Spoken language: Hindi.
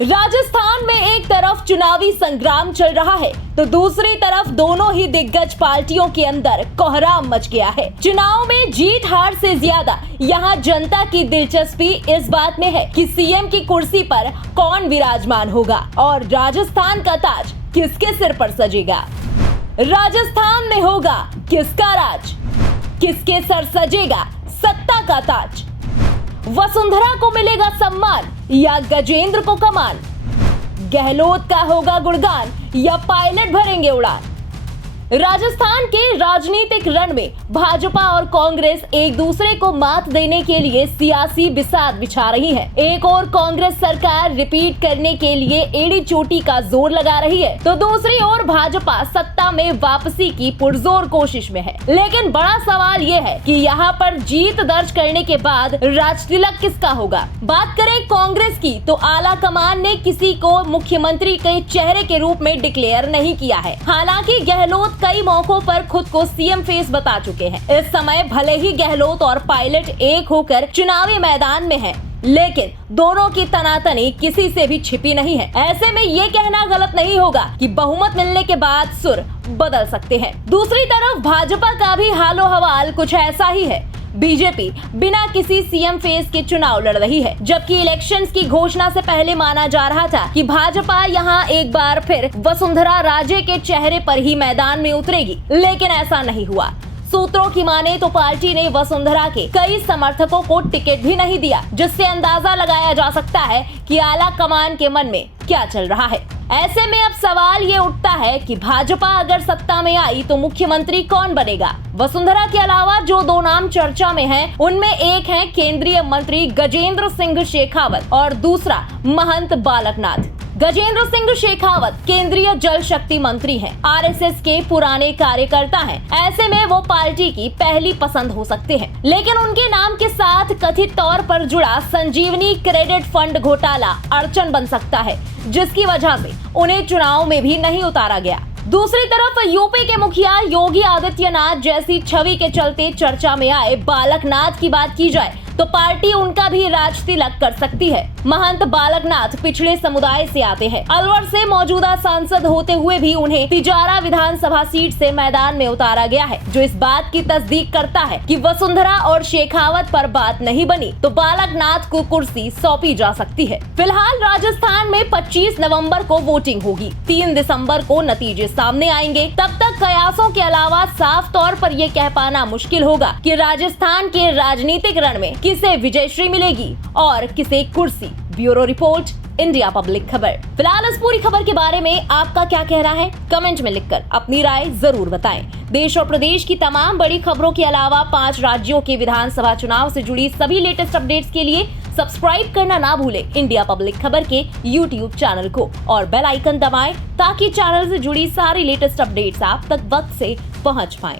राजस्थान में एक तरफ चुनावी संग्राम चल रहा है तो दूसरी तरफ दोनों ही दिग्गज पार्टियों के अंदर कोहराम मच गया है। चुनाव में जीत हार से ज्यादा यहां जनता की दिलचस्पी इस बात में है कि सीएम की कुर्सी पर कौन विराजमान होगा और राजस्थान का ताज किसके सिर पर सजेगा। राजस्थान में होगा किसका राज, किसके सर सजेगा सत्ता का ताज। वसुंधरा को मिलेगा सम्मान या गजेंद्र को कमान, गहलोत का होगा गुणगान या पायलट भरेंगे उड़ान। राजस्थान के राजनीतिक रण में भाजपा और कांग्रेस एक दूसरे को मात देने के लिए सियासी बिसात बिछा रही है। एक और कांग्रेस सरकार रिपीट करने के लिए एड़ी चोटी का जोर लगा रही है तो दूसरी ओर भाजपा सत्ता में वापसी की पुरजोर कोशिश में है। लेकिन बड़ा सवाल ये है कि यहाँ पर जीत दर्ज करने के बाद राज तिलक किसका होगा। बात करें कांग्रेस की तो आला कमान ने किसी को मुख्यमंत्री के चेहरे के रूप में डिक्लेयर नहीं किया है। हालांकि गहलोत कई मौकों पर खुद को सीएम फेस बता चुके हैं। इस समय भले ही गहलोत और पायलट एक होकर चुनावी मैदान में हैं, लेकिन दोनों की तनातनी किसी से भी छिपी नहीं है। ऐसे में ये कहना गलत नहीं होगा कि बहुमत मिलने के बाद सुर बदल सकते हैं। दूसरी तरफ भाजपा का भी हालो हवाल कुछ ऐसा ही है। बीजेपी बिना किसी सीएम फेस के चुनाव लड़ रही है, जबकि इलेक्शंस की घोषणा से पहले माना जा रहा था कि भाजपा यहां एक बार फिर वसुंधरा राजे के चेहरे पर ही मैदान में उतरेगी, लेकिन ऐसा नहीं हुआ। सूत्रों की माने तो पार्टी ने वसुंधरा के कई समर्थकों को टिकट भी नहीं दिया, जिससे अंदाजा लगाया जा सकता है कि आला कमान के मन में क्या चल रहा है। ऐसे में अब सवाल ये उठता है कि भाजपा अगर सत्ता में आई तो मुख्यमंत्री कौन बनेगा। वसुंधरा के अलावा जो दो नाम चर्चा में हैं, उनमें एक है केंद्रीय मंत्री गजेंद्र सिंह शेखावत और दूसरा महंत बालकनाथ। गजेंद्र सिंह शेखावत केंद्रीय जल शक्ति मंत्री हैं, आरएसएस के पुराने कार्यकर्ता हैं। ऐसे में वो पार्टी की पहली पसंद हो सकते हैं, लेकिन उनके नाम के साथ कथित तौर पर जुड़ा संजीवनी क्रेडिट फंड घोटाला अड़चन बन सकता है, जिसकी वजह से उन्हें चुनाव में भी नहीं उतारा गया। दूसरी तरफ यूपी के मुखिया योगी आदित्यनाथ जैसी छवि के चलते चर्चा में आए बालकनाथ की बात की जाए तो पार्टी उनका भी राज तिलक कर सकती है। महंत बालकनाथ पिछड़े समुदाय से आते हैं। अलवर से मौजूदा सांसद होते हुए भी उन्हें तिजारा विधानसभा सीट से मैदान में उतारा गया है, जो इस बात की तस्दीक करता है कि वसुंधरा और शेखावत पर बात नहीं बनी तो बालकनाथ को कुर्सी सौंपी जा सकती है। फिलहाल राजस्थान में 25 नवंबर को वोटिंग होगी। 3 दिसंबर को नतीजे सामने आएंगे। तब तक कयासों के अलावा साफ तौर पर यह कह पाना मुश्किल होगा कि राजस्थान के राजनीतिक रण में किसे विजयश्री मिलेगी और किसे कुर्सी। ब्यूरो रिपोर्ट, इंडिया पब्लिक खबर। फिलहाल इस पूरी खबर के बारे में आपका क्या कहना है, कमेंट में लिखकर अपनी राय जरूर बताएं। देश और प्रदेश की तमाम बड़ी खबरों के अलावा 5 राज्यों के विधानसभा चुनाव से जुड़ी सभी लेटेस्ट अपडेट्स के लिए सब्सक्राइब करना ना भूलें इंडिया पब्लिक खबर के YouTube चैनल को और बेल आइकन दबाएं ताकि चैनल से जुड़ी सारी लेटेस्ट अपडेट्स आप तक वक्त से पहुंच पाएं।